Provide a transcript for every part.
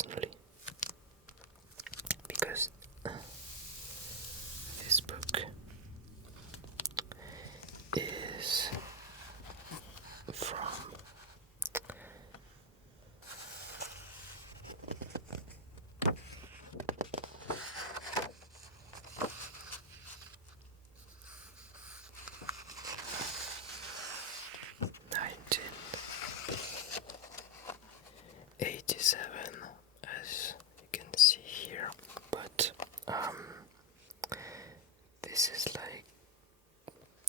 personally, because this book is from '87, as you can see here, but this is like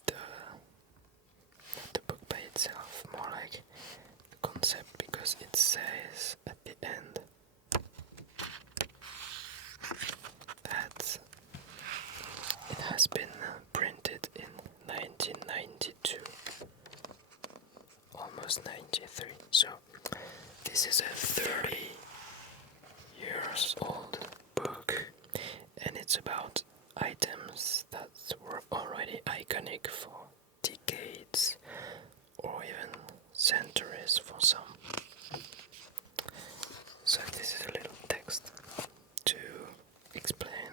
not the book by itself, more like the concept, because it says at the end that it has been printed in 1992, almost 93, so this is a 30 years old book, and it's about items that were already iconic for decades or even centuries for some. So this is a little text to explain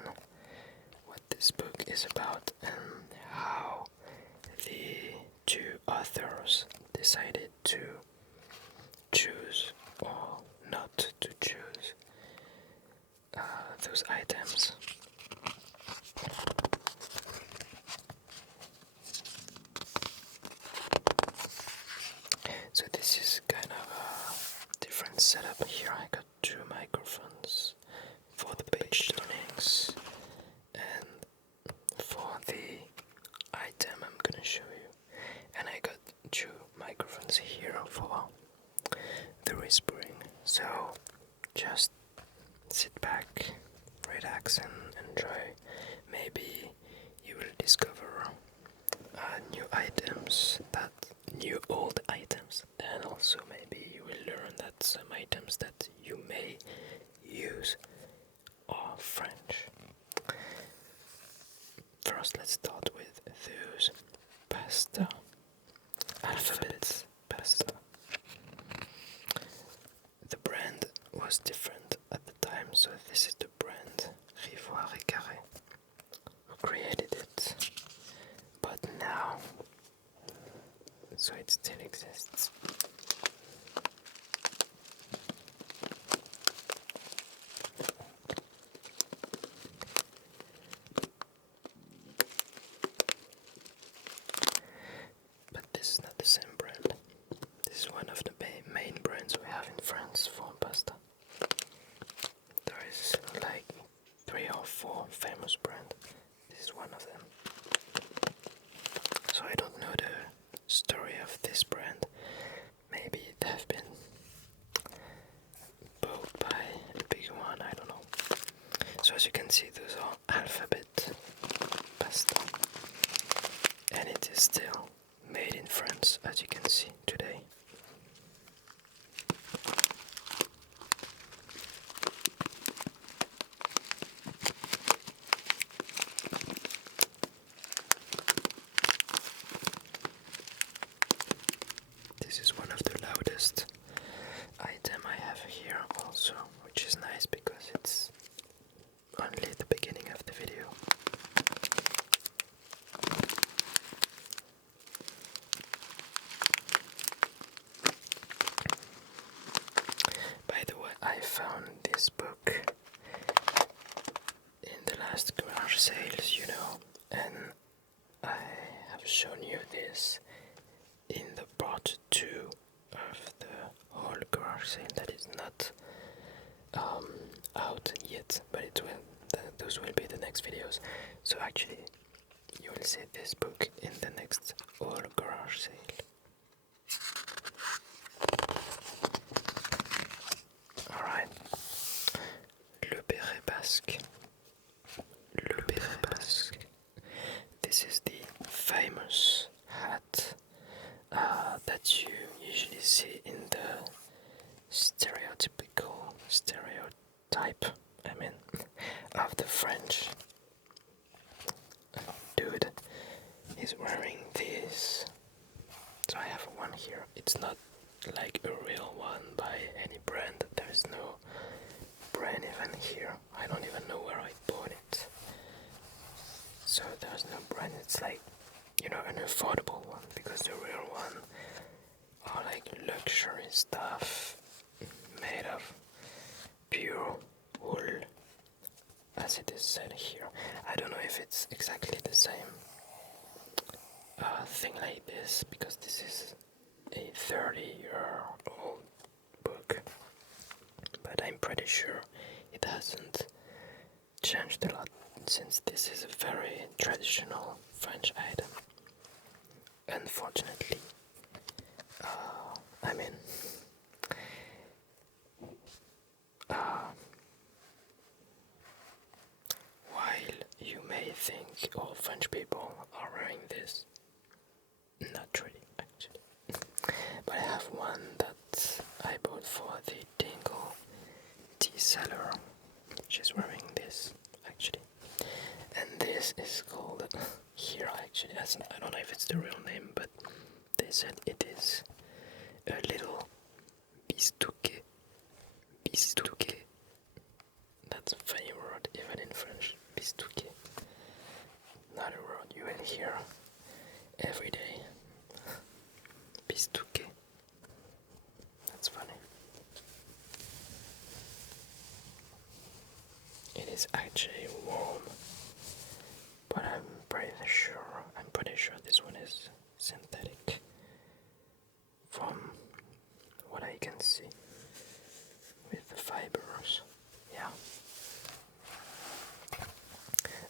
what this book is about and how the two authors decided to choose or not to choose those items. So this is kind of a different setup here. I got two microphones for the page turnings and for the item I'm gonna show you, and I got two microphones here for the whispering. So just sit back, relax and enjoy. Maybe you will discover new items, new old items, and also maybe you will learn that some items that you may use are French. First, let's start with those pasta, alphabet pasta. The brand was different at the time, so this is the brand Rivoire et Carré who created it, but now, so it still exists. But this is not the same brand. This is one of the main brands we have in France for pasta. There is like 3 or 4 famous brands. This is one of them. So I don't know the story of this brand. Maybe they have been bought by a big one, I don't know. So as you can see, those are alphabet pasta. And it is still made in France, as you can see today. This is one of the loudest item I have here also, which is nice because it's only the beginning of the video. By the way, I found this book in the last garage sales, you know, and I have shown you this in the part 2 of the whole garage sale that is not out yet, but it will. Those will be the next videos. So actually, you will see this book in the next whole garage sale. Alright. Le béret basque. Le béret basque. This is the famous hat that you usually see in the stereotype, of the French dude. He's wearing this. So I have one here. It's not like a real one by any brand. There is no brand even here. I don't even know where I bought it. So there's no brand. It's like, you know, an affordable one, because the real one are like luxury stuff made of pure wool, as it is said here. I don't know if it's exactly the same thing like this, because this is a 30-year-old book, but I'm pretty sure it hasn't changed a lot, since this is a very traditional French item. Unfortunately, I mean, while you may think all French people are wearing this, not really, actually. But I have one that I bought for the Tingle tea seller. She's wearing this, actually. And this is called, here actually, I don't know if it's the real name, but they said it is a little bistouquet. Bistouquet. That's a funny word, even in French. Bistouquet. Not a word you will hear every day. Bistouquet. That's funny. It is actually warm, but I'm pretty sure this one is synthetic, from what I can see with the fibers. Yeah.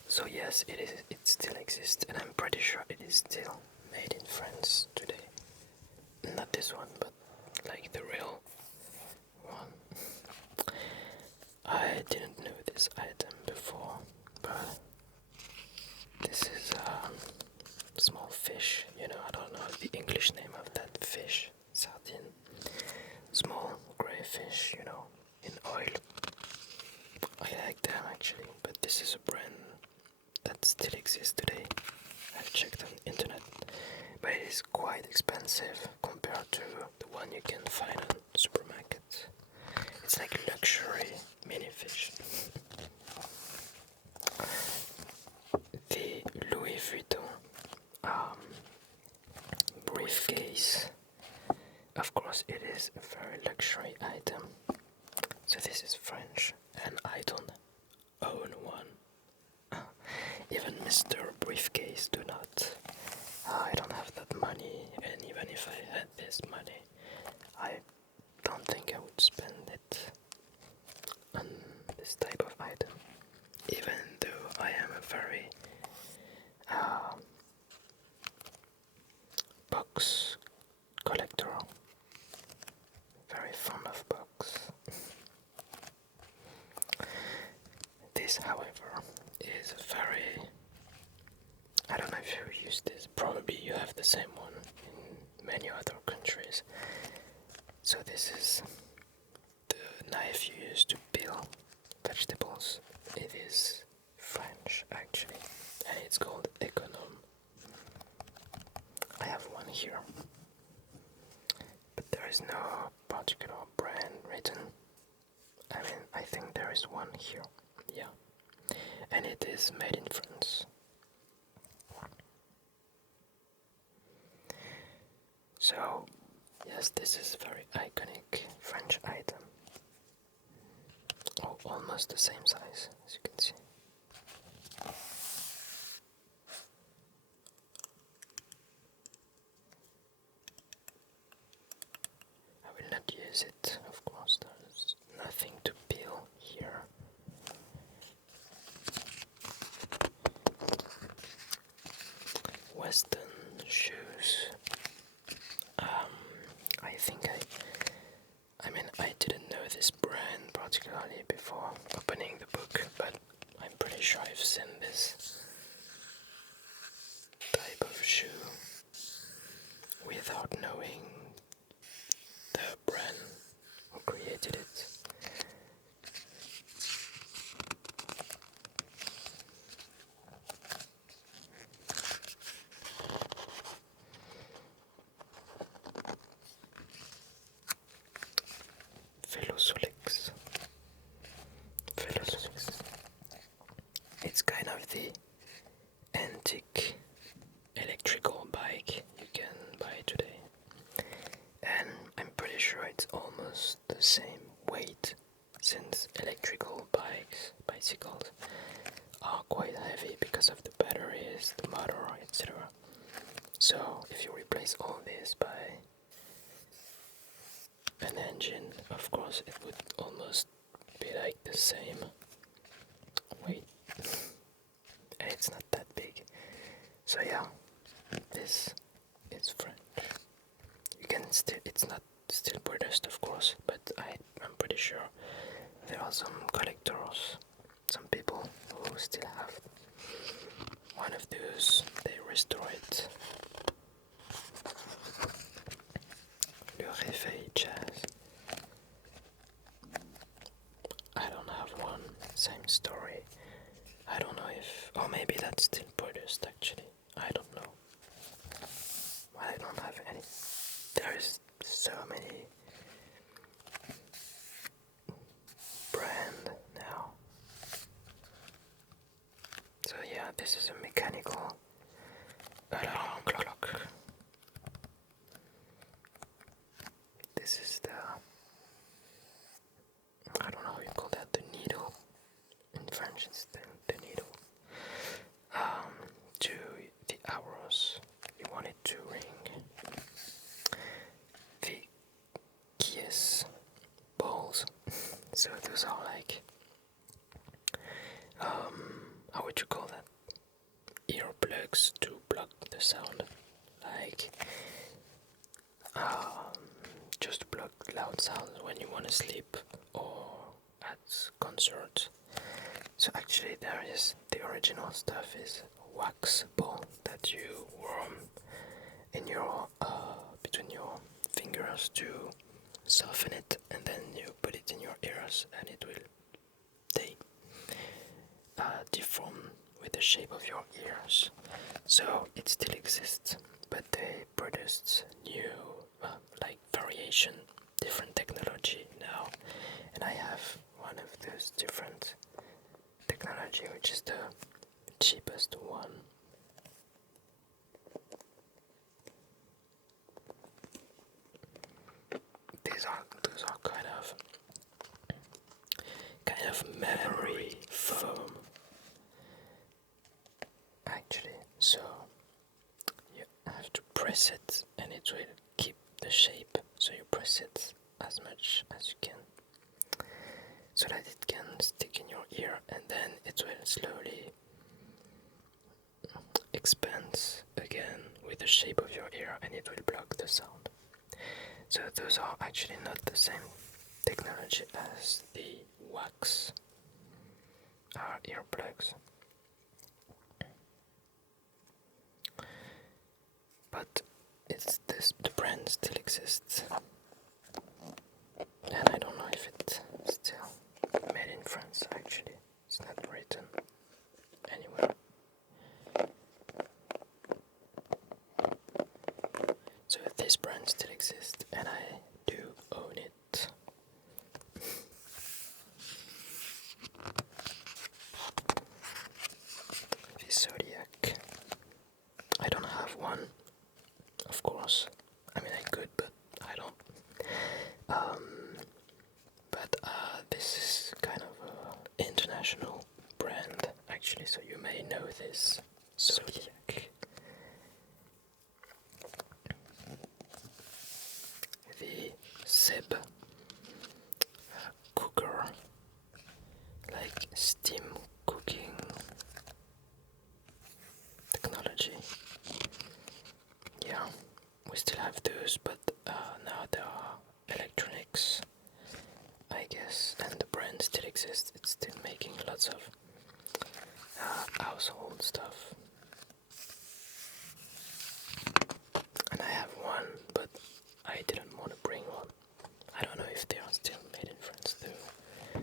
So yes, it still exists, and I'm pretty sure it is still made in France today. Not this one, but like the real one. I didn't know this item before, but this is a small fish, you know, I don't know the English name of that fish. Sardine. Small grey fish, you know, in oil. I like them actually, but this is a brand that still exists today. I've checked on the internet, but it is quite expensive compared to the one you can find on supermarkets. It's like luxury mini fish. The Louis Vuitton briefcase. Of course, it is a very luxury item. So this is French, and I don't own one. Even Mr. Briefcase do not. I don't have that money, and even if I had this money, I don't think I would spend it on this type of item. Even though I am a very box collector, very fond of books. This, however, is very... I don't know if you use this, probably you have the same one in many other countries. So this is the knife you use to peel vegetables. It is French actually, and it's called Econome. I have one here, but there is no particular brand written. I mean, I think there is one here, yeah, and it is made in France. So, yes, this is a very iconic French item. Oh, almost the same size, as you can see. I will not use it, of course, there's nothing to peel here. Western shoes. I didn't know this brand particularly before opening the book, but I'm pretty sure I've seen this type of shoe without knowing the brand who created it. Velosolix. sure it's almost the same weight, since electrical bicycles are quite heavy because of the batteries, the motor, etc. So if you replace all this by an engine, of course it would almost be like the same weight, and it's not that big. So yeah, this is French. You can still, it's not still produced, of course, but I'm pretty sure there are some collectors, some people who still have one of those. They restore it. Le Réveil Jazz. I don't have one. Same story. I don't know if, or maybe that's still produced actually. I don't know. I don't have any. There is so many brand now. So yeah, this is a mechanical alarm clock. This is the, I don't know how you call that, the needle. In French it's the needle. To the hours you want it to ring. The keys balls. So those are like, how would you call that? Earplugs to block the sound. Like, just block loud sounds when you want to sleep or at concerts. So actually there is, the original stuff is wax ball that you warm in your, between your fingers to soften it, and then you put it in your ears and it will, they deform with the shape of your ears. So it still exists, but they produced new, like variation, different technology now, and I have one of those different technology, which is the cheapest one. Those are kind of memory foam actually, so you have to press it and it will keep the shape, so you press it as much as you can so that it can stick in your ear, and then it will slowly expand again with the shape of your ear and it will block the sound. So those are actually not the same technology as the wax earplugs. But it's this, the brand still exists, and I don't know if it's still made in France actually. It's not written anywhere. So this brand still exists and I do own it. The Zodiac. I don't have one, of course. I mean, I could, but I don't. But this is kind of an international brand, actually, so you may know this. Zodiac. The Seb cooker, like steam cooking technology. Yeah, we still have those, but now there are electronics, I guess, and the brand still exists. It's still making lots of household stuff. And I have one, but I didn't want to bring one. I don't know if they are still made in France though.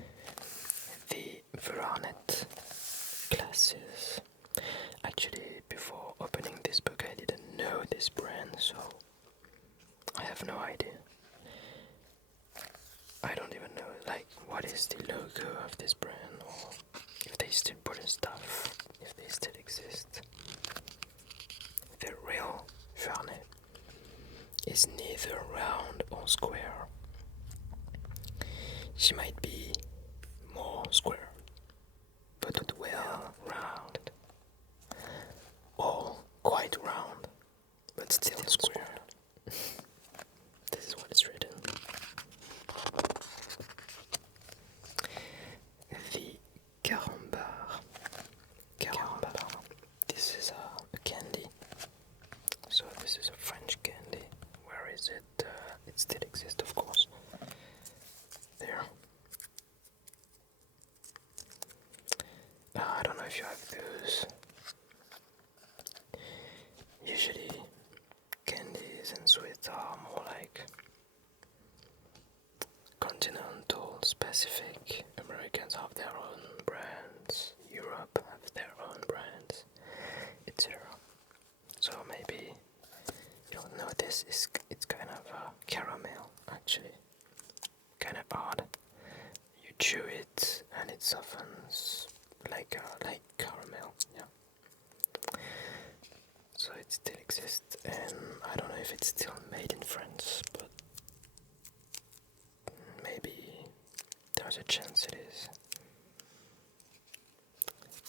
The Veranet glasses. Actually, before opening this book I didn't know this brand, so I have no idea. I don't even know, like, what is the logo of this brand, or if they still produce stuff, if they still exist. The real Veranet. is neither round or square. She might be more square, but well round, or quite round, but still square. This is what is written. The carambar. Carambar. This is a candy. So this is a French candy. Where is it? It still exists, of course. There. I don't know if you have those. Usually, candies and sweets are more like continental specific. Americans have their own brands. Europe have their own brands, etc. So maybe you don't know this. It's kind of a caramel, actually. Kind of odd. You chew it and it softens like caramel. Yeah. So it still exists, and I don't know if it's still made in France, but maybe there's a chance it is.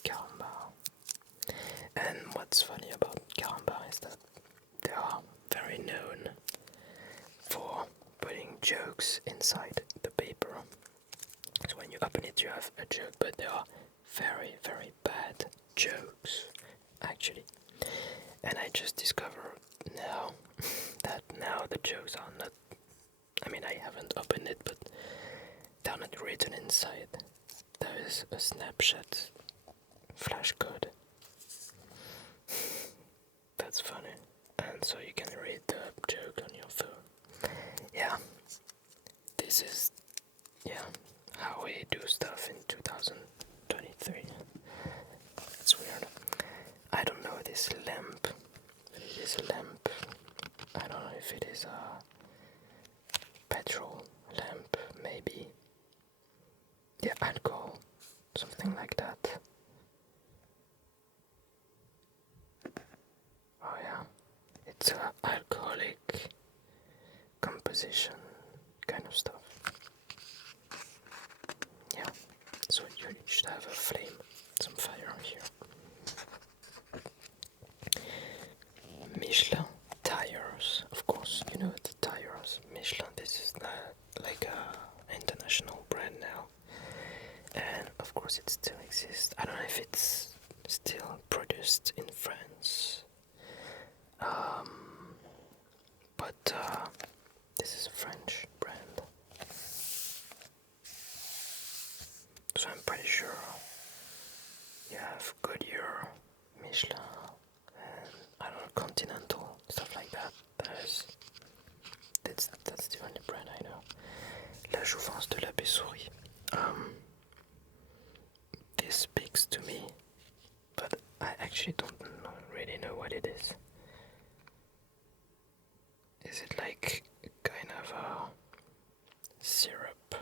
Carambar. And what's funny about carambar is that they are very known for putting jokes inside the paper. So when you open it, you have a joke, but they are very, very bad jokes, actually. And I just discovered now that now the jokes are not. I mean, I haven't opened it, but they're not written inside. There is a snapshot flash code. That's funny. And so you can read the joke on your phone. Yeah. This is, how we do stuff in 2023. It's weird. I don't know this lamp. It is a lamp. I don't know if it is a petrol lamp, maybe. Yeah, alcohol. Something like that. Oh yeah. It's a alcoholic composition kind of stuff. Yeah. So you should have a flame, some fire here. Michelin tires, of course, you know the tires. Michelin, this is like a international brand now, and of course it still exists. I don't know if it's still produced in France, but this is a French brand, so I'm pretty sure you have Goodyear, Michelin, and I don't know, Continental, stuff like that. That's the only brand I know. La jouvence de l'abbé souris. This speaks to me, but I actually don't really know what it is. Is it like kind of a syrup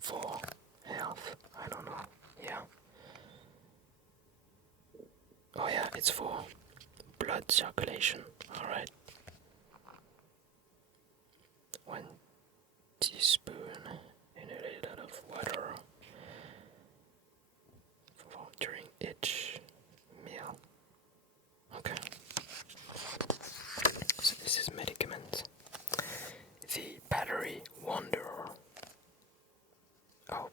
for health? I don't know. Yeah. Oh yeah, it's for blood circulation. Alright. 1 teaspoon in a little of water during each meal. Okay. So this is medicament. The battery wonder. Oh,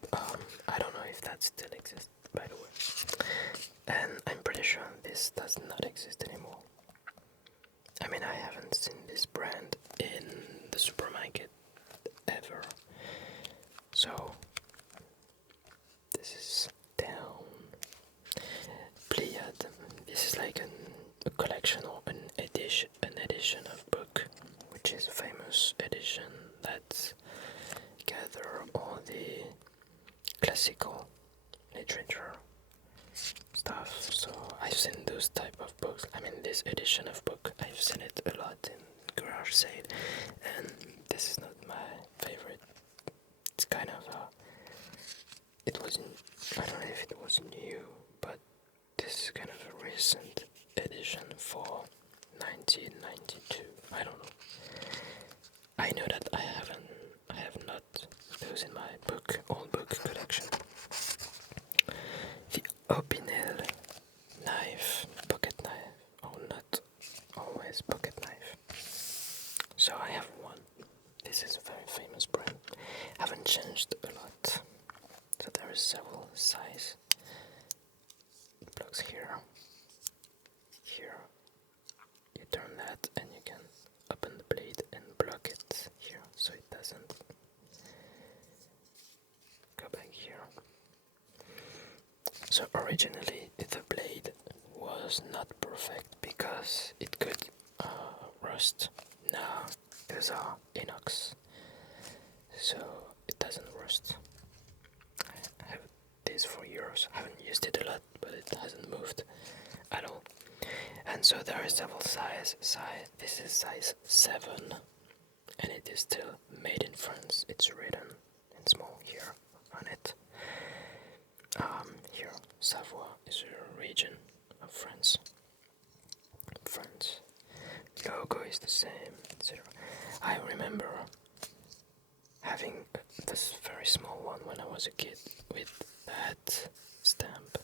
I don't know if that still exists, by the way. And I'm pretty sure this does not exist anymore. I mean, I haven't seen this brand in the supermarket ever. So, this is down. Pleiad. This is like a collection or an edition of book, which is a famous edition that gather all the classical literature stuff. So I've seen those type of books. I mean, this edition of book, I've seen it a lot in garage sale, and this is not my favorite. It's kind of it wasn't. I don't know if it was new, but this is kind of a recent edition for 1992. I don't know. I know that I have not those in my old book collection. The Opinel knife, pocket knife, or not always pocket knife. So I have one. This is a very famous brand. Haven't changed a lot. So there is several size. It plugs here. Here. You turn that and you can open the blade and block it here so it doesn't go back here. So originally the blade was not perfect because it could rust. Now those are inox, so it doesn't rust. I have this for years. I haven't used it a lot, but it hasn't moved at all. And so there is several size. This is size 7, and it is still made in France. It's written in small here on it. Here, Savoie is a region of France. France. Logo is the same, etc. I remember having this very small one when I was a kid with that stamp,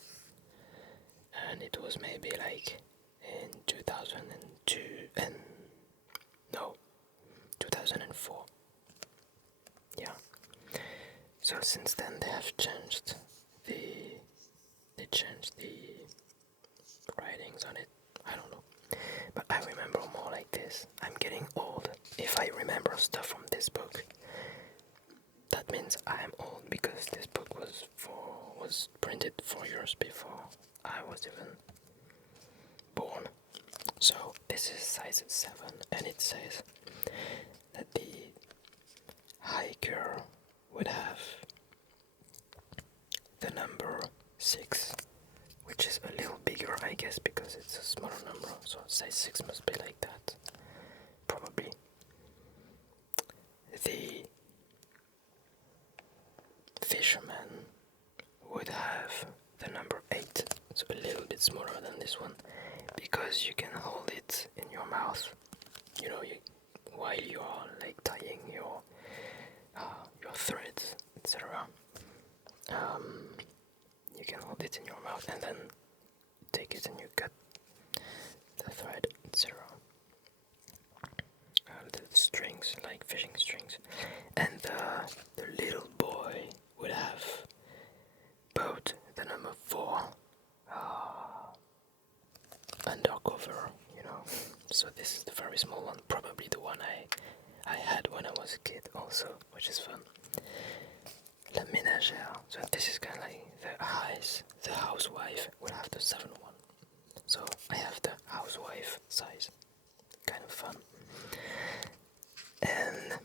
and it was maybe like in 2002 and no, 2004. Yeah. So since then they have changed the writings on it. I don't know. But I remember more like this. I'm getting old. If I remember stuff from this book, that means I am old because this book was printed 4 years before I was even born. So this is size 7, and it says that the hiker would have the number 6, which is a little bigger, I guess, because it's a smaller number. So size 6 must be like that, probably. The fisherman would have the number 8, so a little bit smaller than this one, because you can hold it in your mouth, while you are like tying your threads, etc. You can hold it in your mouth and then take it and you cut the thread, etc. The strings, like fishing strings, and the little boy would have both the number 4 undercover, So this is the very small one, probably the one I had when I was a kid also, which is fun. La ménagère, so this is kind of like the housewife will have the 7 one. So I have the housewife size, kind of fun. And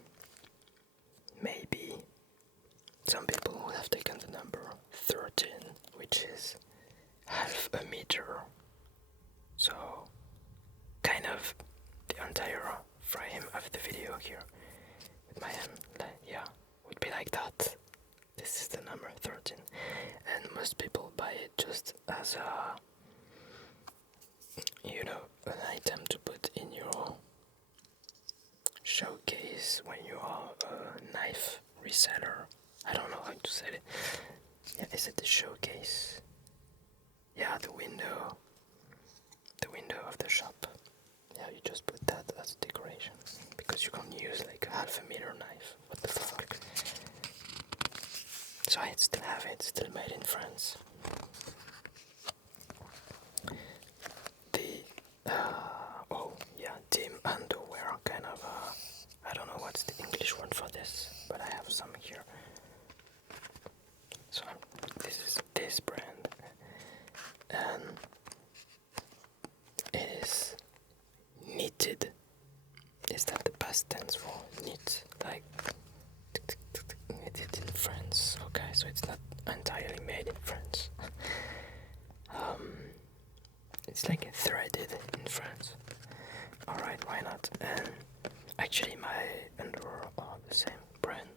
maybe some people would have taken the number 13, which is half a meter. So kind of the entire frame of the video here with my hand, would be like that. This is the number 13, and most people buy it just as an item to put in your showcase when you are a knife reseller. I don't know how to say it. Yeah, is it the showcase? Yeah, the window of the shop. Yeah, you just put that as a decoration because you can't use like a half a meter knife. What the fuck? So I still have it, still made in France. Team underwear, kind of. I don't know what's the English word for this, but I have some here. So this is this brand, and it is knitted. Is that the past tense for knit? Like knitted in France. Okay, so it's not entirely made in France. It's like threaded in France. Alright, why not? And actually my underwear are the same brand.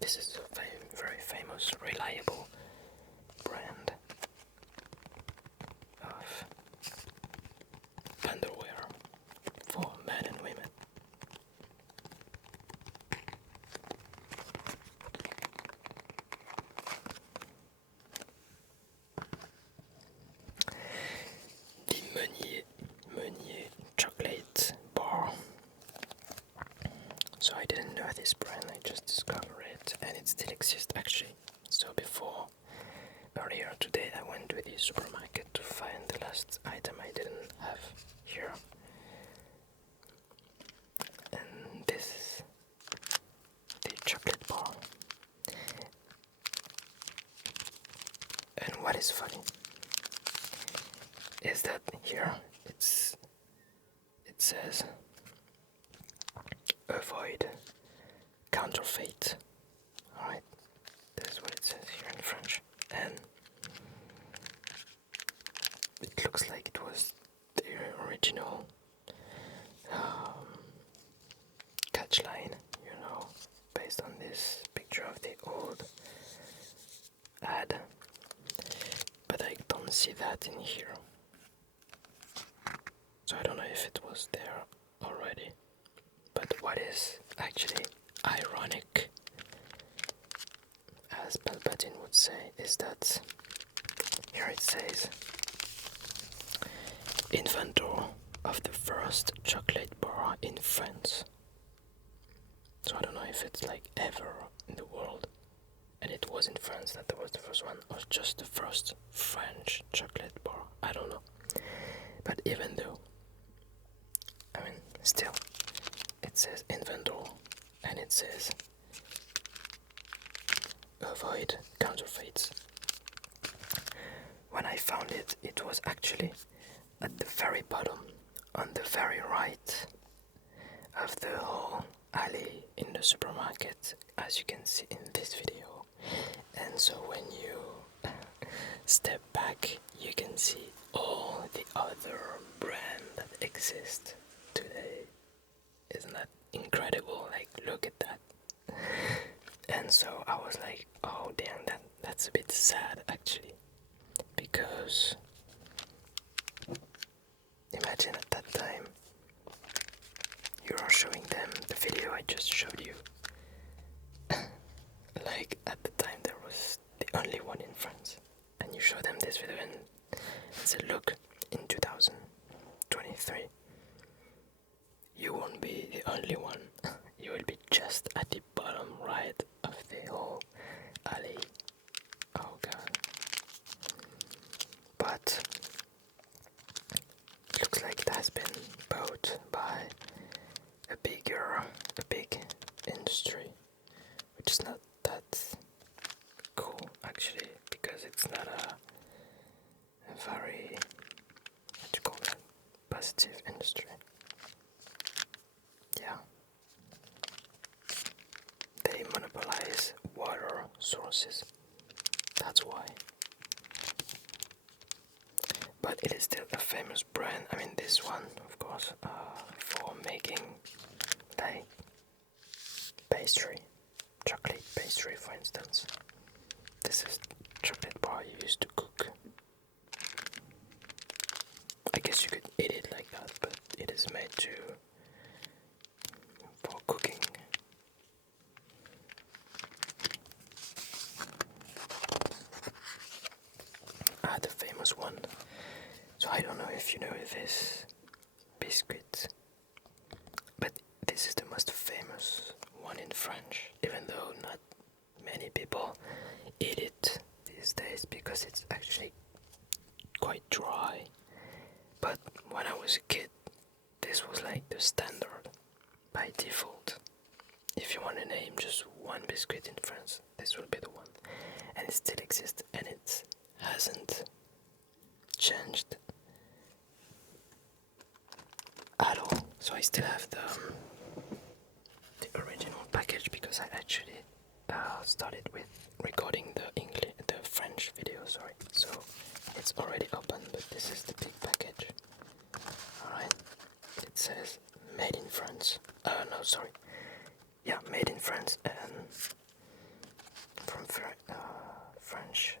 This is a very famous, reliable brand of underwear for men and women. So I didn't know this brand, I just discovered it, and it still exists actually. So earlier today I went to the supermarket to find the last item I didn't have here. And this is the chocolate bar. And what is funny is that here it says avoid counterfeit. Alright, that's what it says here in French. And it looks like it was the original catchline, based on this picture of the old ad. But I don't see that in here. So I don't know if it was there already. But what is actually ironic, as Palpatine would say, is that here it says inventor of the first chocolate bar in France. So I don't know if it's like ever in the world, and it was in France that there was the first one, or just the first French chocolate bar. I don't know. But even though, still, it says inventor, and it says avoid counterfeits. When I found it, it was actually at the very bottom, on the very right of the whole alley in the supermarket, as you can see in this video. And so when you step back, you can see all the other brands that exist today. Isn't that incredible? Like, look at that. And so I was like, oh damn, that's a bit sad actually, because imagine at that time you are showing them the video I just showed you. Like, at the time there was the only one in France, and you show them this video and say, look, in 2023 you won't be the only one. You will be just at the bottom right of the whole alley. Oh god. But it looks like it has been bought by a big industry, which is not that cool actually, because it's not a very, what do you call that, positive industry. Yeah. They monopolize water sources. That's why. But it is still a famous brand. This one, of course, for making like pastry, chocolate pastry, for instance. This is chocolate bar you used to cook. I guess you could eat it like that, but it is made for cooking. The famous one. So I don't know if you know this biscuit, but this is the most famous one in French, even though not many people eat it these days because it's actually quite dry. But when I was a kid, this was like the standard by default. If you want to name just one biscuit in France, this will be the one. And it still exists, and it hasn't changed at all. So I still have the original package, because I actually started with recording the French video, sorry. So it's already open, but this is the big package. Alright, it says made in France. No, sorry. Yeah, made in France, and from French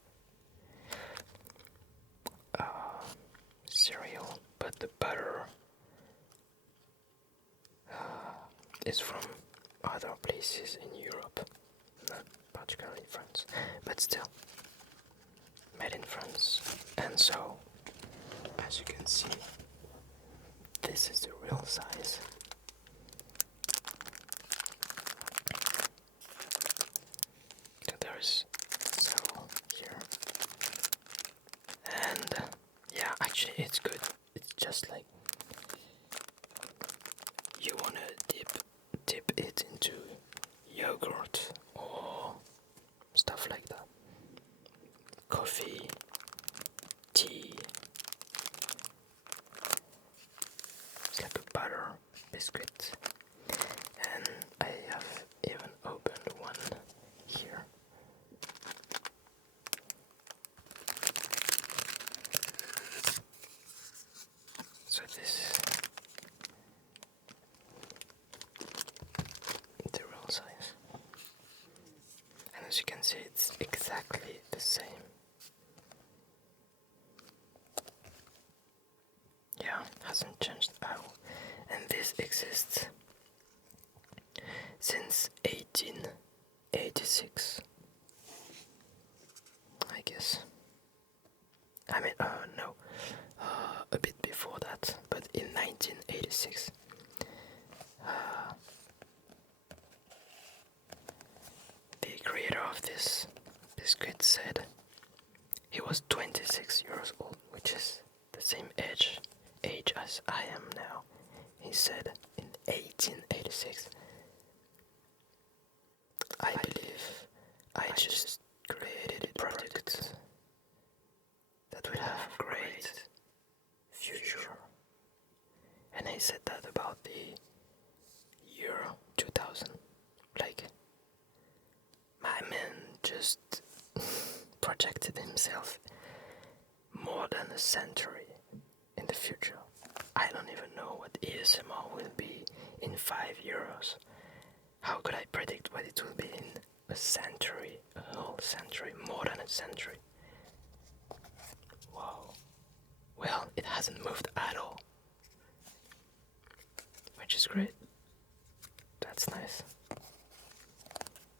cereal, but the butter is from other places in Europe, not particularly France, but still made in France. And so, as you can see, this is the real size. there's several here. And yeah, actually it's good. It's just like you wanna dip it into yogurt or stuff like that. Coffee, tea. It's like a butter biscuit. And I have even opened one here. So this is the real size. And as you can see, it's exactly the same. Yeah, hasn't changed at all. And this exists since 1886, I guess. I mean, no, a bit before that, but in 1986. The creator of this biscuit said he was 26 years old, which is the same age as I am now. He said in 1886, I believe I just created a product that will have a great future. And he said that about the year 2000. Like, my man just projected himself more than a century in the future. I don't even know what ASMR will be in 5 years. How could I predict what it will be in a century, a whole century, more than a century? Wow. Well, it hasn't moved at all, which is great. That's nice.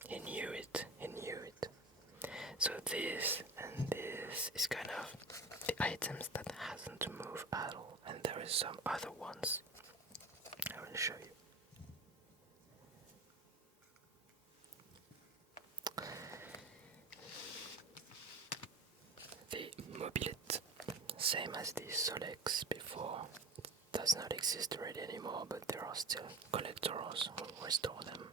He knew it. So this and this is kind of the items that hasn't moved at all, and there is some other ones I will show you. The mobilette, same as the Solex before, does not exist already anymore, but there are still collectors who restore them.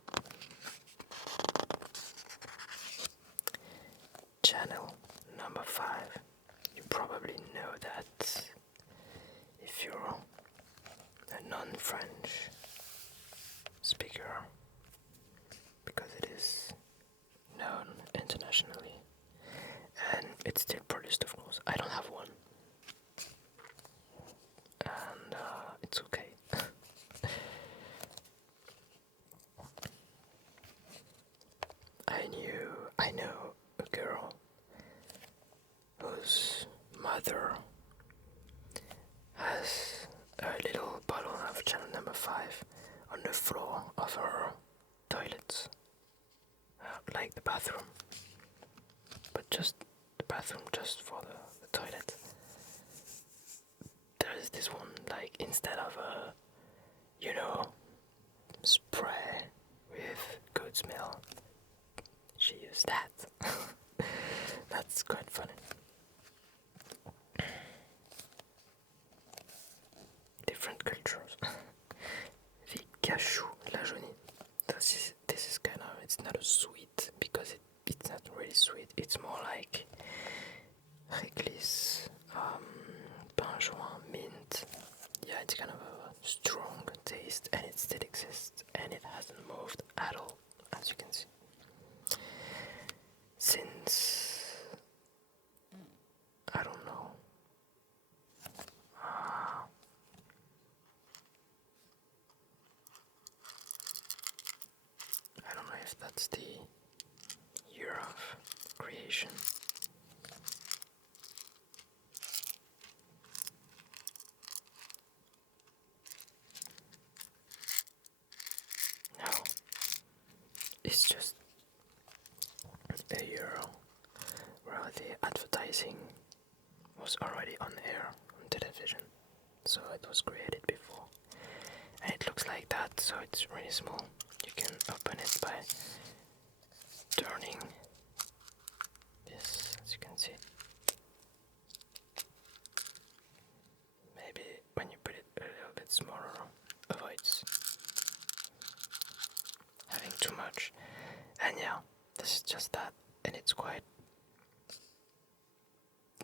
Channel number 5. You probably know that if you're a non-French speaker, because it is known internationally, and it's still produced, of course. I don't have one, and it's okay. I know a girl whose mother has a little bottle of channel number 5 on the floor of her toilet, like the bathroom, but just the bathroom, just for the toilet. There is this one, like, instead of a, spray with good smell, she used that. That's quite funny. Different cultures. The cachou la jaunie. This is kind of, it's not a sweet, because it's not really sweet. It's more like réglisse, pain mint. Yeah, it's kind of a strong taste, and it still exists, and it hasn't moved at all, as you can see. Since, I don't know, I don't know if that's the year of creation. No, it's just a year where the advertising was already on air on television, so it was created before, and it looks like that, so it's really small. You can open it by turning much. And yeah, this is just that, and it's quite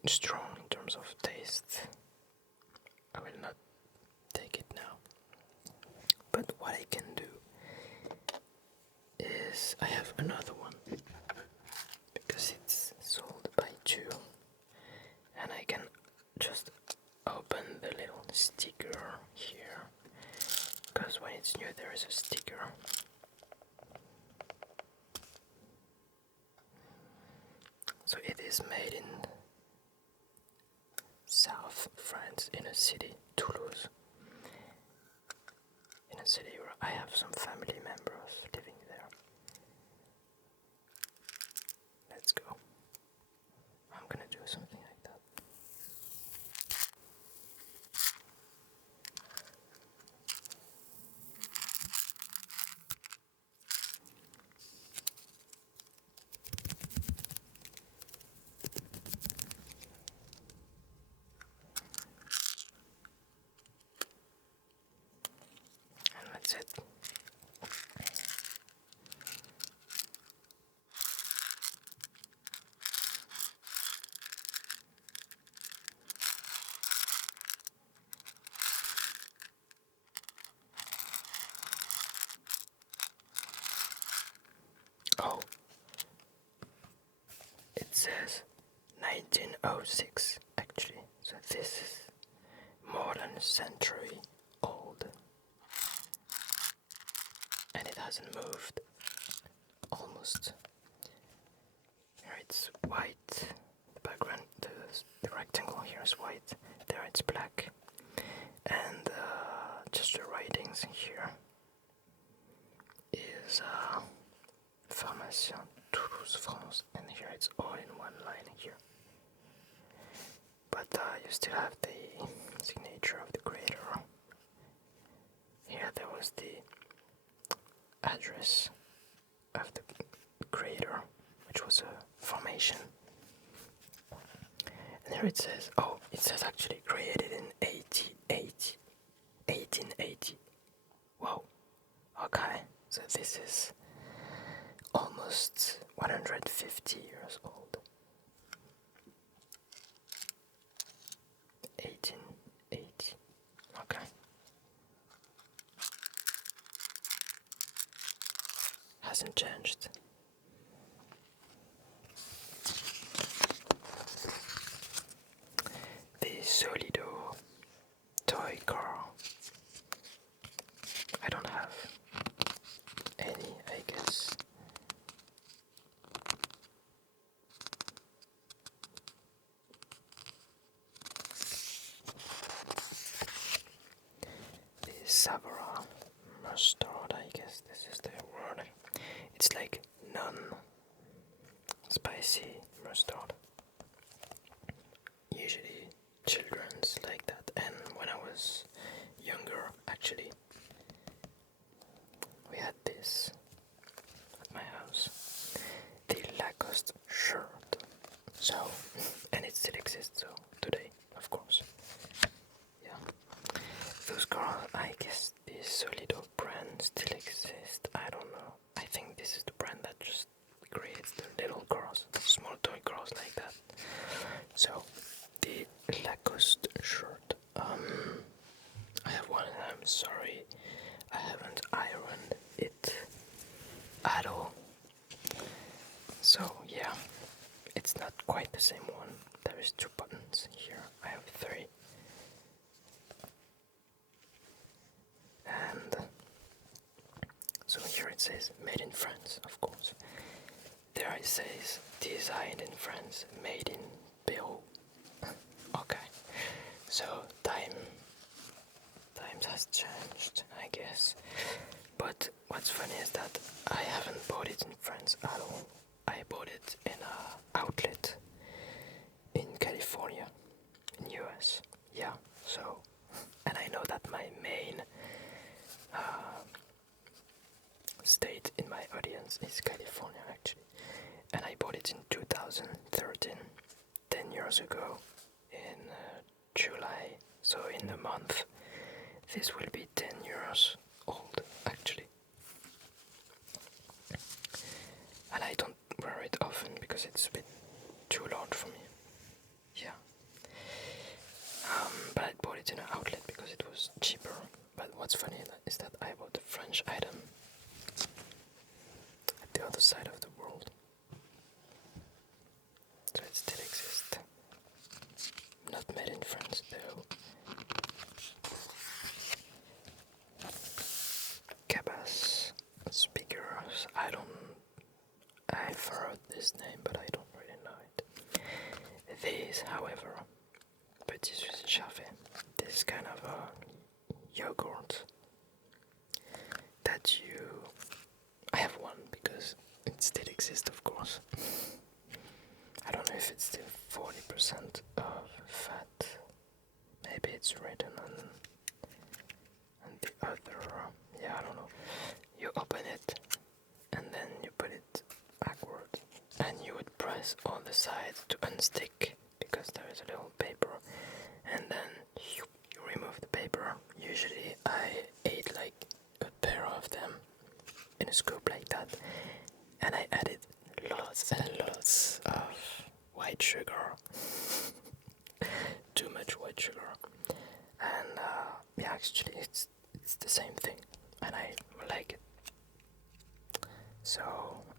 strong in terms of taste. I will not take it now. But what I can do is I have another one because it's sold by two, and I can just open the little sticker here because when it's new there is a sticker. So it is made in South France, in a city, Toulouse, in a city where I have some family members living there. Let's go. I'm gonna do something like that. And that's it. Oh, it says 1906 actually, so this is more than a century old, and it hasn't moved almost. Here it's white, the background, the rectangle here is white, there it's black, and just the writings here is Pharmacien, Toulouse, France, and here it's all in one line here. But you still have the signature of the creator. Here there was the address of the creator, which was a formation. And here it says, oh, it says actually created in 1880. Wow. Okay, so this is almost 150 years old. 1880. Okay. Hasn't changed. The Solido toy car. I don't have any, I guess. The Savara mustard, I guess this is the word. It's like non-spicy mustard. Usually children's like that, and when I was younger, actually, we had this at my house, the Lacoste shirt. So, and it still exists, so today, of course. Yeah. Those girls, I guess the Solido brand still exists. I don't know. I think this is the brand that just creates the little girls, small toy girls like that. So, the Lacoste shirt. I have one, and I'm sorry, I haven't ironed it at all. So yeah, it's not quite the same one. There is 2 buttons here. I have 3. And so here it says made in France, of course. There it says designed in France, made in Peru. Okay, so times has changed, I guess. But what's funny is that I haven't bought it in France at all. I bought it in an outlet in California, in US. Yeah, so, and I know that my main state in my audience is California, actually. And I bought it in 2013, 10 years ago, in July. So in a month, this will be 10 years old, actually. and I don't wear it often because it's a bit too large for me. Yeah. But I bought it in an outlet because it was cheaper. But what's funny is that I bought a French item at the other side of the world. So it still exists. Not made in France though. Cabas speakers. I've heard this name, but I don't really know it. These, however, Petit Suisse Café. This is kind of a yogurt that I have one because it still exists, of course. I don't know if it's still 40% of fat. Maybe it's written on the other. Yeah, I don't know. You open it and then you put it backward, and you would press on the sides to unstick because there is a little paper, and then you remove the paper. Usually I ate like a pair of them in a scoop like that, and I added lots and lots of white sugar. Too much white sugar. And yeah, actually it's the same thing, and I like it. So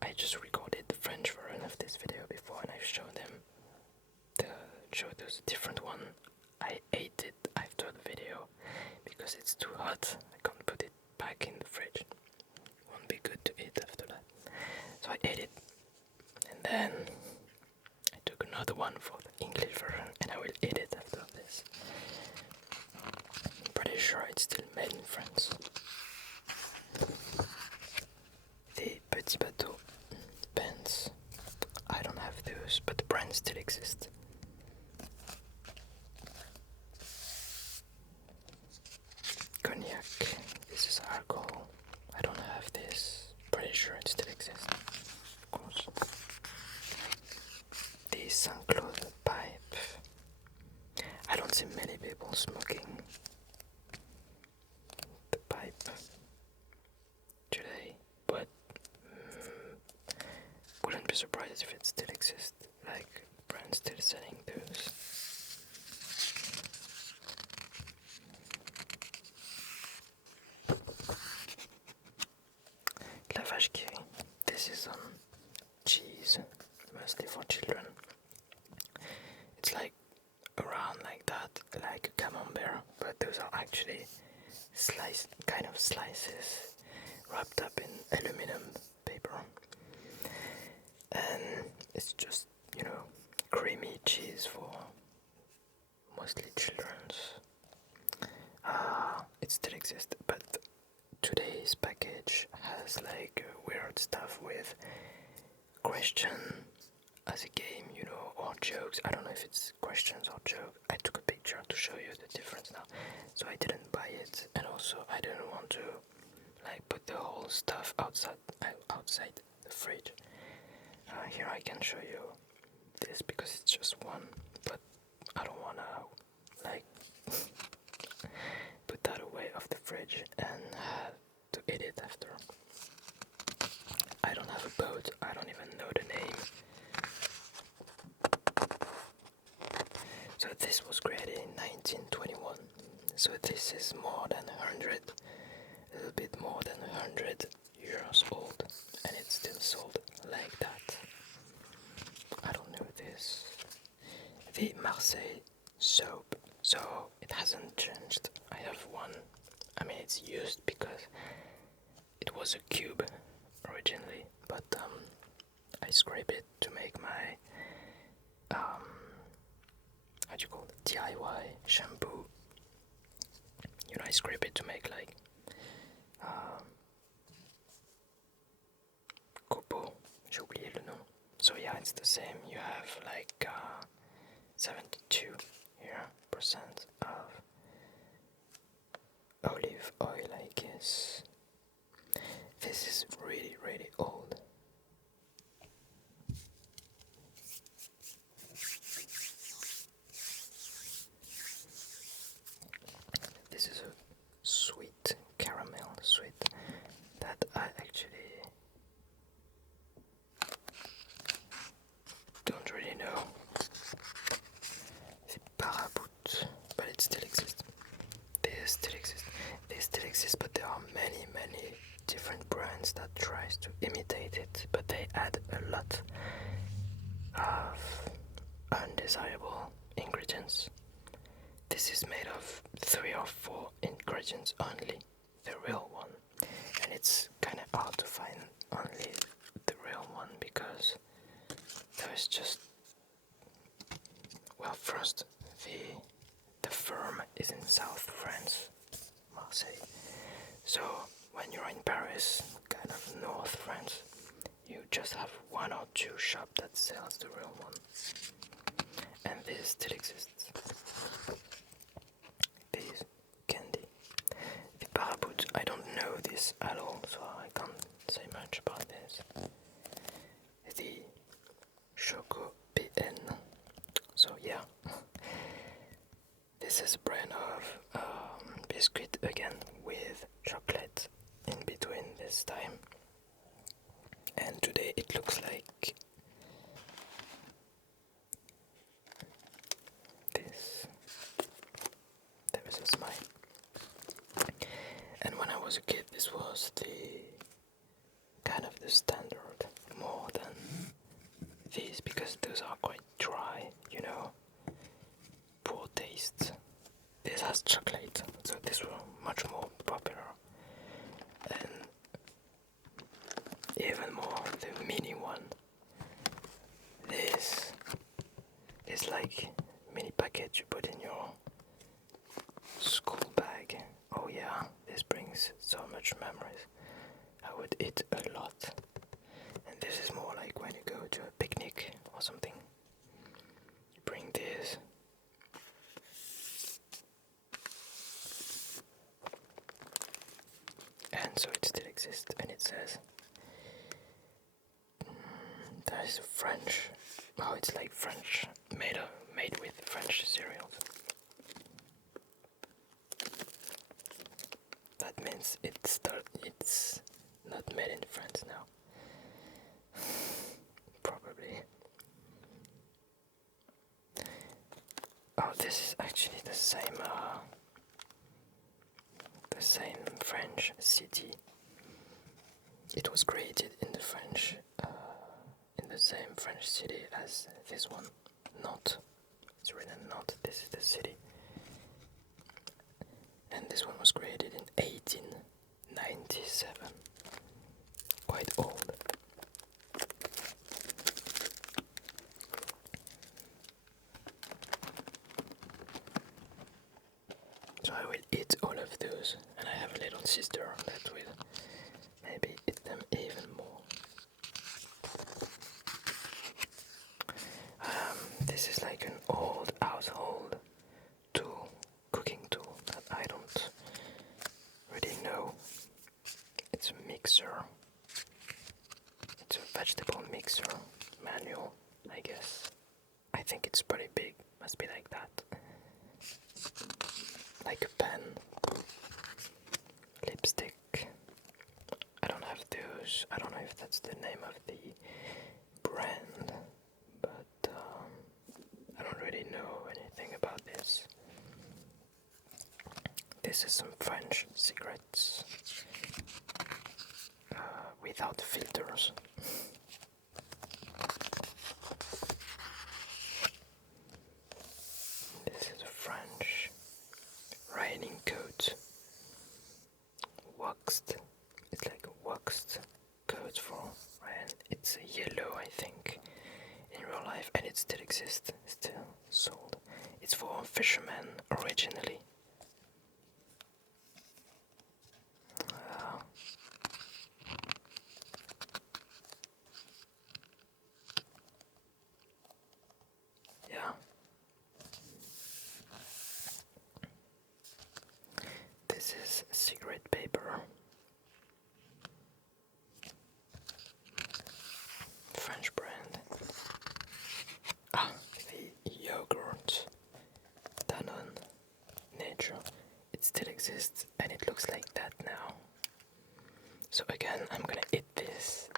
I just recorded the French version of this video before, and I showed them there's a different one. I ate it after the video because it's too hot. I can't put it back in the fridge. Won't be good to eat after that. So I ate it, and then I took another one for the English version, and I will eat it after this. I'm pretty sure it's still made in France. The Petit Bateau pens. I don't have those, but the brand still exists. Cognac. This is alcohol. I don't have this. Pretty sure it still exists. Of course. The Saint Claude pipe. I don't see many people smoking the pipe today, but wouldn't be surprised if it still exists. Like, brands still selling those. La vache qui rit. This is cheese, mostly for children. It's like around like that, like a camembert, but those are actually kind of slices wrapped up in aluminum paper. And it's just, creamy cheese for mostly children's. It still exists, but today's package has like weird stuff with question as a game, or jokes. I don't know if it's questions or joke. I took a picture to show you the difference now. So I didn't buy it, and also I didn't want to like put the whole stuff outside the fridge. Here I can show you this because it's just one, but I don't wanna like put that away off the fridge and have to eat it after. I don't have a boat, I don't even know the name. So this was created in 1921. So this is more than 100, a little bit more than 100 years old, and it's still sold like that. I don't know this. The Marseille soap. So it hasn't changed. I have one. I mean, it's used because it was a cube originally, but I scrape it to make my how do you call it? DIY shampoo. I scrape it to make like copeaux. J'ai oublié le nom. So yeah, it's the same. You have like 72 here percent of olive oil, I guess. This is really, really old. This is a sweet caramel sweet that I actually imitate it, but they add a lot of undesirable ingredients. This is made of 3 or 4 ingredients only, the real one, and it's kind of hard to find only the real one because there is just, well, first the firm is in South France, Marseille. So when you're in Paris, kind of North France, you just have 1 or 2 shops that sells the real one, and this still exists. This candy, the Parabout, I don't know this at all, so I can't say much about this. The Choco PN, so yeah, this is a brand of biscuit again with chocolate in between this time, and today it looks like this. There is a smile, and when I was a kid this was the kind of the standard, more than these, because those are quite dry, you know, poor taste. This has chocolate, so this was much more popular, and even more the mini one. This is like mini packet you put in your school bag. Oh yeah, this brings so much memories. I would eat a lot. And this is more like when you go to a picnic or something. You bring this. And so it still exists, and it says that is French. Oh, it's like French, made with French cereals. That means it's not made in France now. Probably. Oh, this is actually the same French city. It was created in the same French city as this one. Nantes. It's written Nantes. This is the city. And this one was created in 1897. Quite old. So I will eat all of those, and I have a little sister that will maybe eat them even more. This is like an old household tool, cooking tool, that I don't really know. It's a mixer. It's a vegetable mixer, manual, I guess. I think it's pretty big, must be like that. Like a pen. Lipstick. I don't have those. I don't know if that's the name of the brand, but I don't really know anything about this. This is some French cigarettes without filters. This is a French raining coat, waxed. It's like a waxed coat for rain. It's yellow, I think, in real life, and it still exists, still sold. It's for fishermen originally. Yeah. This is cigarette paper. French brand. Ah, the yogurt. Danone. Nature. It still exists, and it looks like that now. So again, I'm gonna eat this.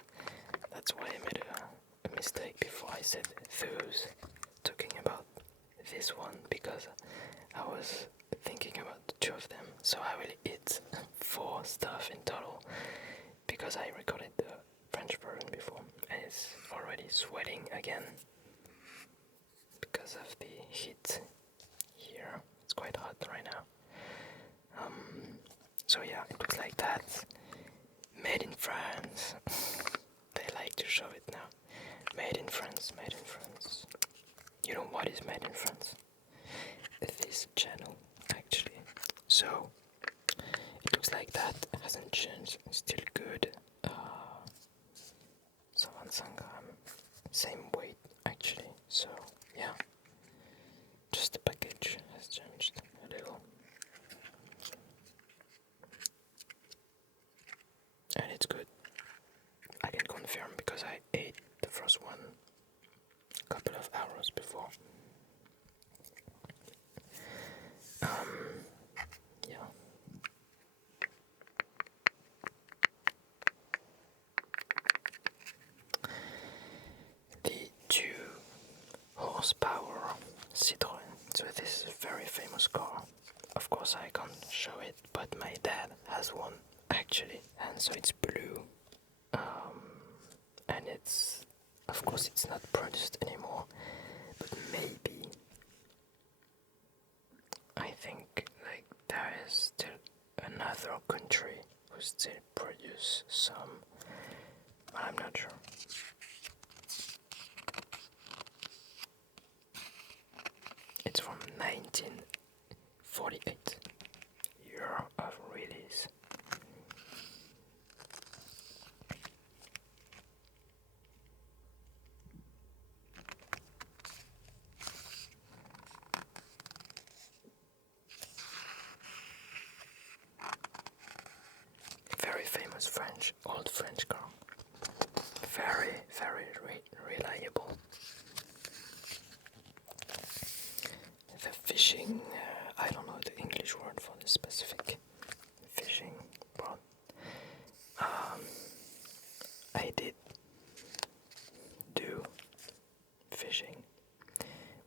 That's why I made a mistake before I said those, talking about this one, because I was thinking about 2 of them. So I will eat 4 stuff in total, because I recorded the French sweating again because of the heat here. It's quite hot right now. So yeah, it looks like that. Made in France. They like to show it now. Made in France, made in France. You know what is made in France? This channel, actually. So, it looks like that. It hasn't changed. It's still good. 75 grams. Same weight, actually. So, yeah. Just the package has changed a little. And it's good. I can confirm because I ate the first one a couple of hours before. Yeah. The 2 horsepower Citroën. So this is a very famous car. Of course I can't show it, but my dad has one actually, and so it's blue. And it's, of course it's not produced anymore, but maybe, I think like there is still another country who still produce some, but I'm not sure. It's from 1948, year of release. Very famous French, old French car. Very, very reliable. The fishing, I don't know the English word for the specific fishing, but I did do fishing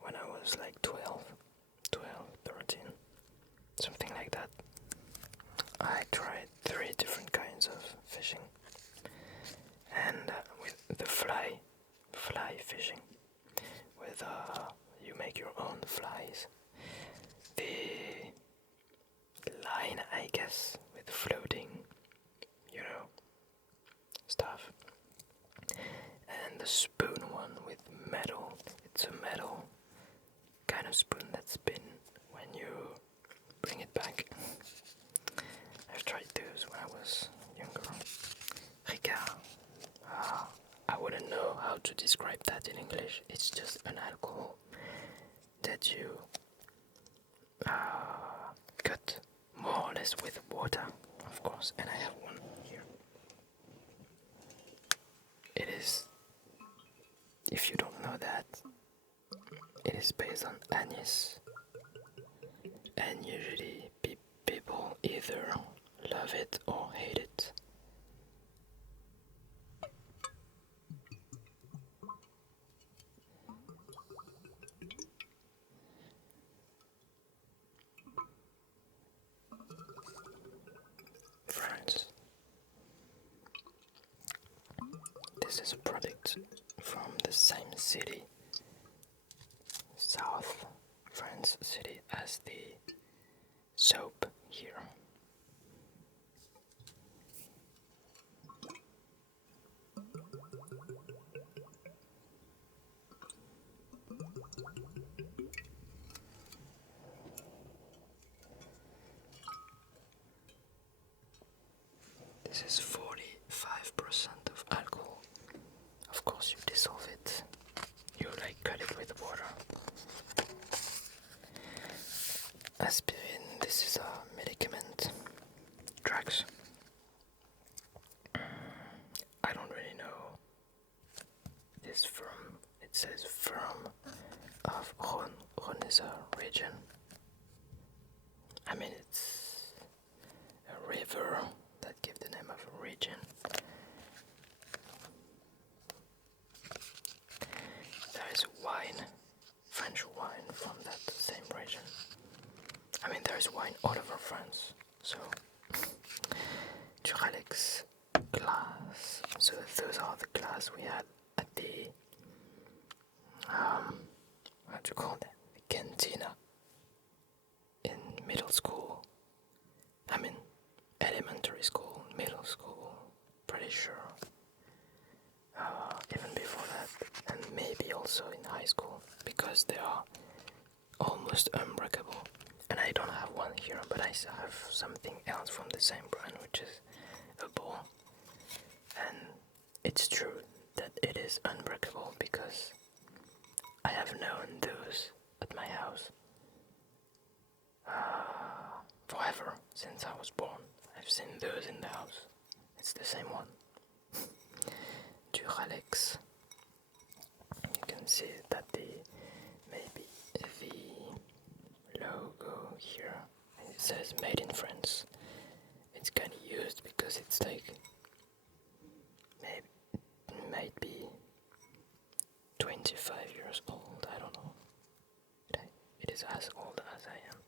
when I was like 12, 13, something like that. I tried 3 different kinds of fishing, and with the fly fishing, with you make your own flies. The line, I guess, with floating, stuff. And the spoon one with metal. It's a metal kind of spoon that spin when you bring it back. I've tried those when I was younger. Ricard. I wouldn't know how to describe that in English. It's just an alcohol that you cut more or less with water, of course, and I have one here. It is, if you don't know that, it is based on anise, and usually people either love it or hate it. France. This is a product from the same city, South France city, as the soap here. This is 45% of alcohol. Of course you dissolve it. You like cut it with water. Aspirin, this is a medicament. Drugs. I don't really know this firm. It says firm of Rhône. Rhône is a region. I mean, it's a river that gives the name of a region. There is wine, French wine from that same region. I mean, there is wine all over France. So, Duralex glass. So those are the glass we had at the what do you call that? Cantina in middle school. I mean, elementary school, middle school, pretty sure. Even before that, and maybe also in high school, because they are almost unbreakable. And I don't have one here, but I have something else from the same brand, which is a ball. And it's true that it is unbreakable because I have known those at my house forever, since I was born. I've seen those in the house. It's the same one. Duralex. You can see that maybe the logo here, it says made in France. It's kind of used because it's like maybe 25 years old. I don't know. It is as old as I am.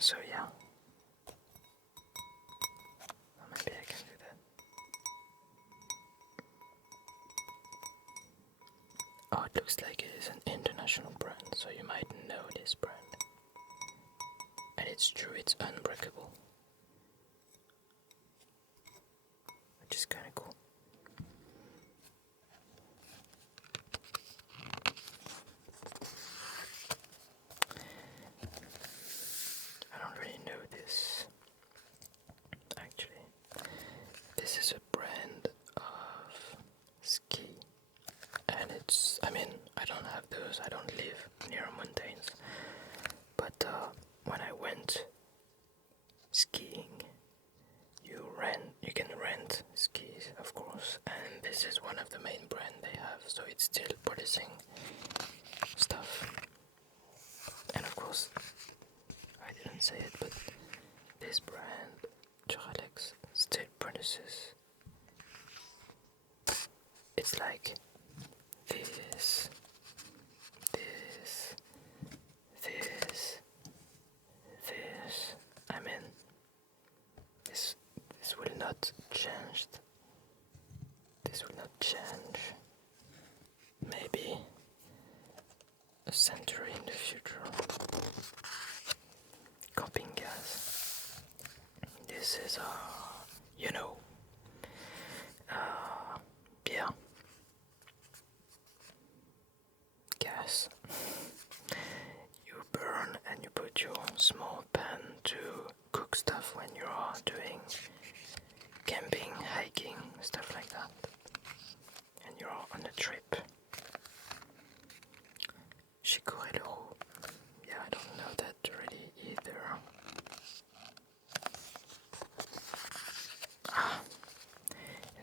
So yeah, maybe I can do that. Oh, it looks like it is an international brand, so you might know this brand. And it's true, it's unbreakable, which is kind of cool. I don't really know this, actually. This is a brand of ski, and I don't have those, I don't live near mountains, but when I went skiing, you can rent skis, of course, and this is one of the main brands they have, so it's still producing stuff. And of course, I didn't say it, but this brand, Duralex, still produces. It's like this. I mean, this will not change. This will not change. Maybe a century in the future. Coping gas. This is beer. Gas. You burn and you put your small pan to cook stuff when you are doing camping, hiking, stuff like that. And you're on a trip. Chicorée le roux. Yeah, I don't know that really either.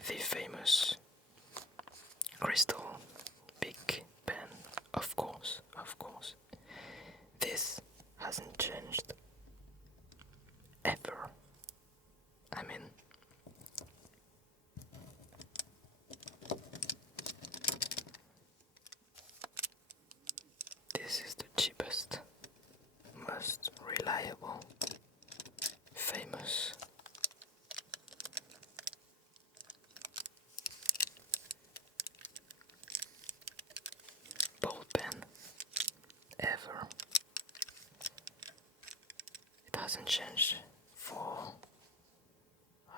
The famous crystal big pen, of course. This hasn't changed ever. I mean, this is the cheapest, most reliable, famous ball pen ever. It hasn't changed for,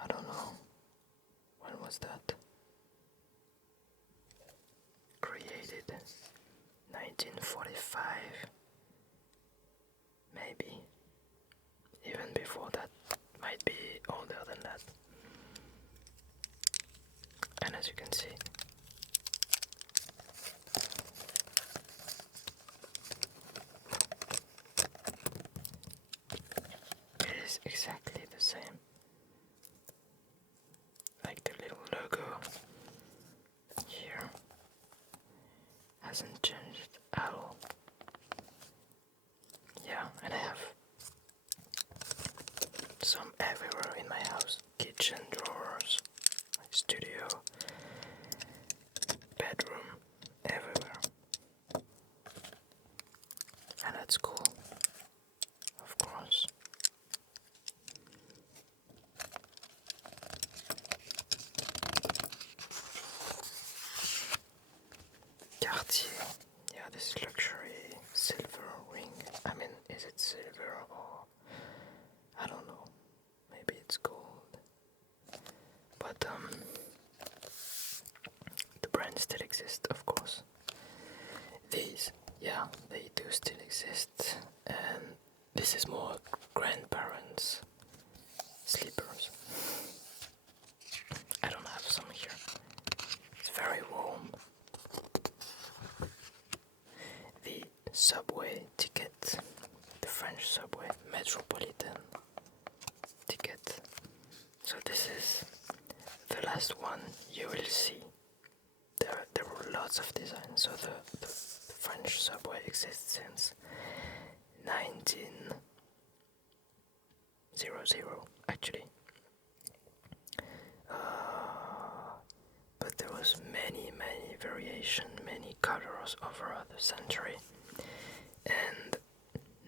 I don't know, when was that? Created 1945, maybe. Even before that, might be older than that. And as you can see, it is exactly the same. Like the little logo here hasn't changed at all. Yeah, and I have some everywhere in my house. Kitchen drawers, studio, bedroom, everywhere. And that's cool, of course. still exist, of course. These, yeah, they do still exist, and this is more grandparents' sleepers. I don't have some here. It's very warm. The subway ticket, the French subway metropolitan ticket. So this is the last one you will see. There were lots of designs. So the French subway exists since 1900 actually. But there was many variation, many colors over the century, and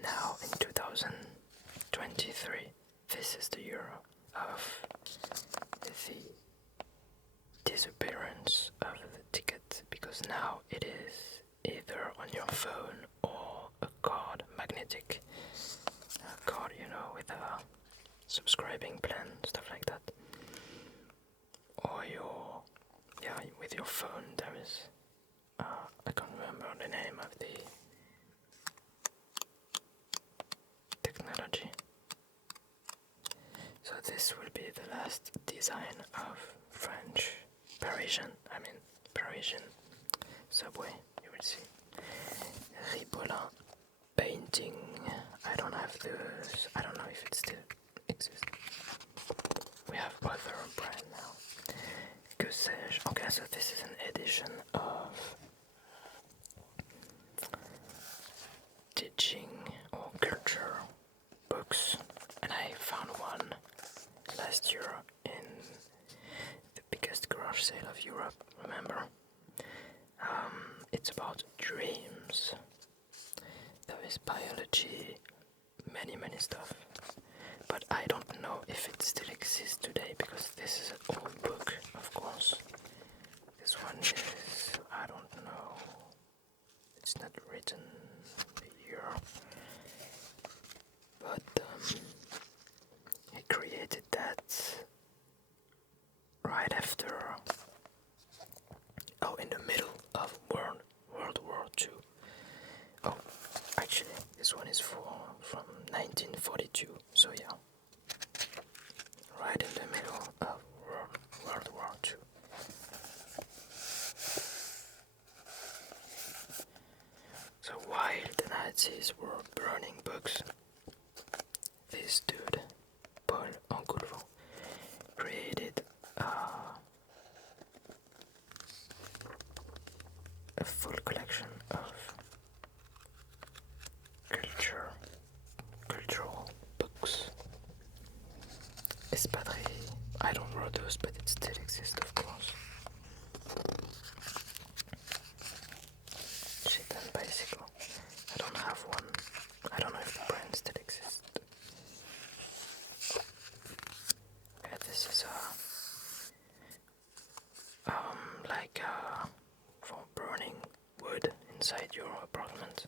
now in 2023, this is the year of the disappearance of the ticket, because now it is either on your phone or a card, magnetic card, you know, with a subscribing plan, stuff like that. Or with your phone there is, I can't remember the name of the technology. So this will be the last design of Parisian subway, you will see. Ripollin painting, I don't have those, I don't know if it still exists. We have other brand now. Que sais-je? Okay, so this is an edition of teaching or culture books, and I found one last year in the biggest garage sale of Europe, remember? It's about dreams. There is biology, many stuff. But I don't know if it still exists today, because this is an old book, of course. This one is, I don't know, it's not written here. But he created that right after, in the middle of World War II. Oh, actually, this one is from 1942, so yeah. Right in the middle of World War II. So while the Nazis were burning books, this dude, Paul Engoulevent, created a full collection of cultural books. Espadrilles, I don't know those, but it still exists, of course. Shit and bicycle. I don't have one. I don't know if the brand still exists. Okay, this is like for burning wood inside your apartment.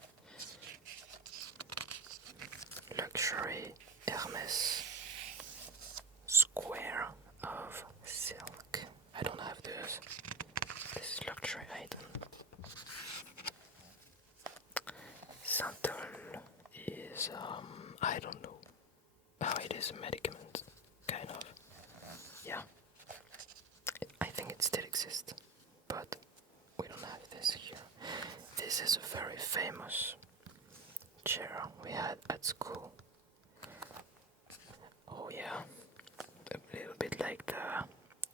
Luxury Hermes square of silk. I don't have this. This is luxury item. Santal is I don't know. Oh, it is a medicament, kind of. Yeah. I think it still exists, but we don't have this here. This is a very famous chair we had at school. Oh yeah, a little bit like the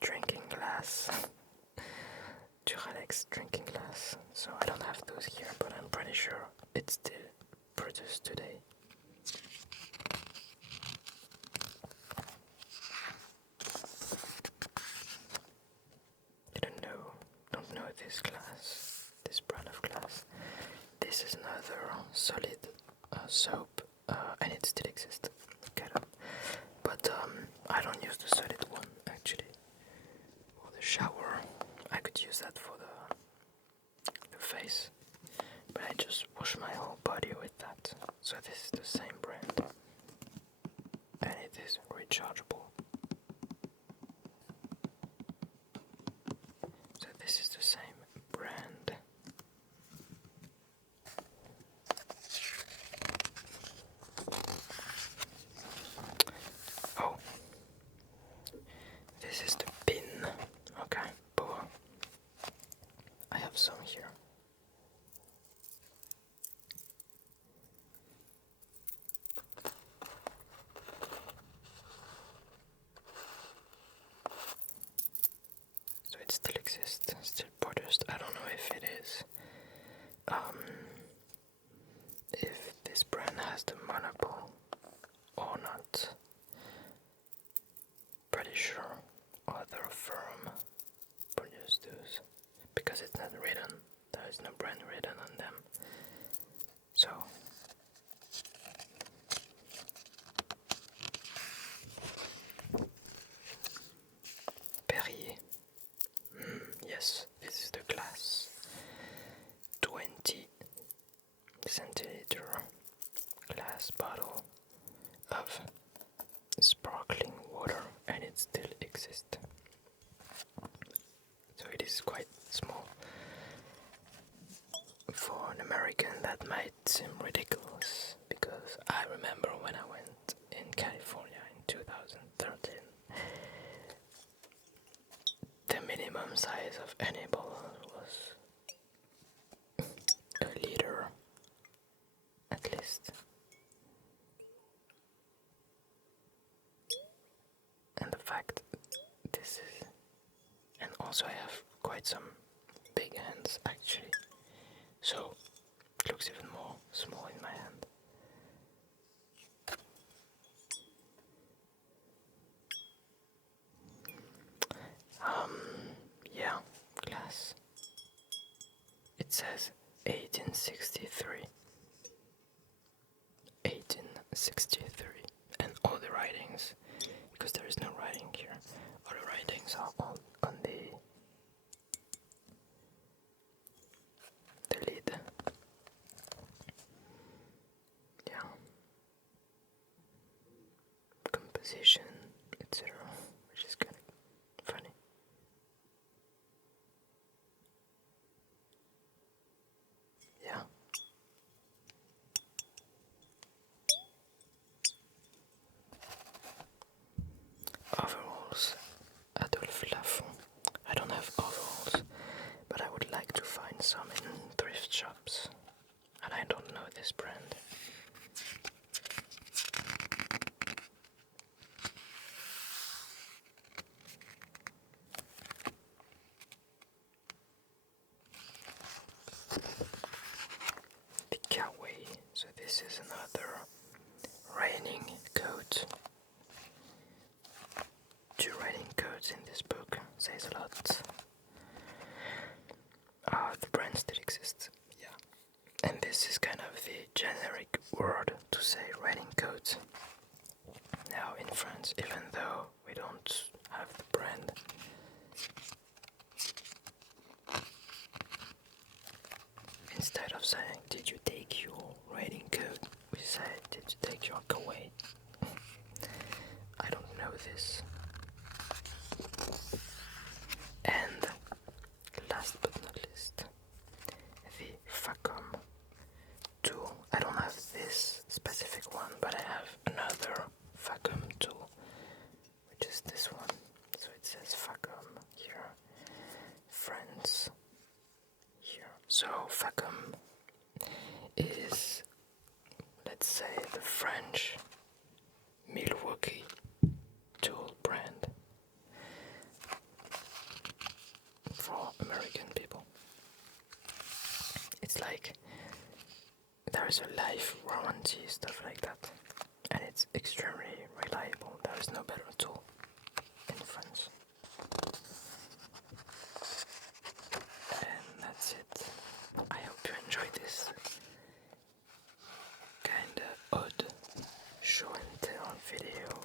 drinking glass, Duralex drinking glass. So I don't have those here, but I'm pretty sure it's still produced today. Don't know this glass, this brand of glass. This is another solid soap, and it still exists, kind of. But I don't use the solid one, actually. For the shower, I could use that for the face, but I just wash my whole body with that. So this is the same brand, and it is rechargeable. So this is the same brand. the monopole or not. Pretty sure other firm produce those because it's not written. There is no brand written on them. So Perrier. Yes, this is the glass. 20 centiliter glass bottle of sparkling water, and it still exists. So it is quite small. For an American, that might seem ridiculous because I remember when I went in California in 2013, the minimum size of any bottle was a liter at least. And the fact this is, and also I have quite some big hands actually, so it looks even more small in my hand. Yeah, glass. It says 1863. 1863. And all the writings, because there is no writing here, all the writings are on the lid. Yeah. Composition, etc. Which is kind of funny. Yeah. Overalls, Adolphe Lafont. I don't have overalls, but I would like to find some in thrift shops. And I don't know this brand. The Kawaii. So this is another raining coat. 2 raining coats in this book says a lot. The brand still exists. Yeah. And this is kind of the generic word to say raining coat. Now in France, even though we don't have the brand, instead of saying, did you take your raining coat? We say, did you take your Kawaii? I don't know this. And last but not least, the Facom tool. I don't have this specific one, but I have another Facom tool, which is this one. So it says Facom here, France here. So Facom is, let's say, the French Milwaukee tool brand for American people. It's like there's a life warranty, stuff like that, and it's extremely reliable. There is no better tool in France. And that's it. I hope you enjoyed this kinda odd show and tell video.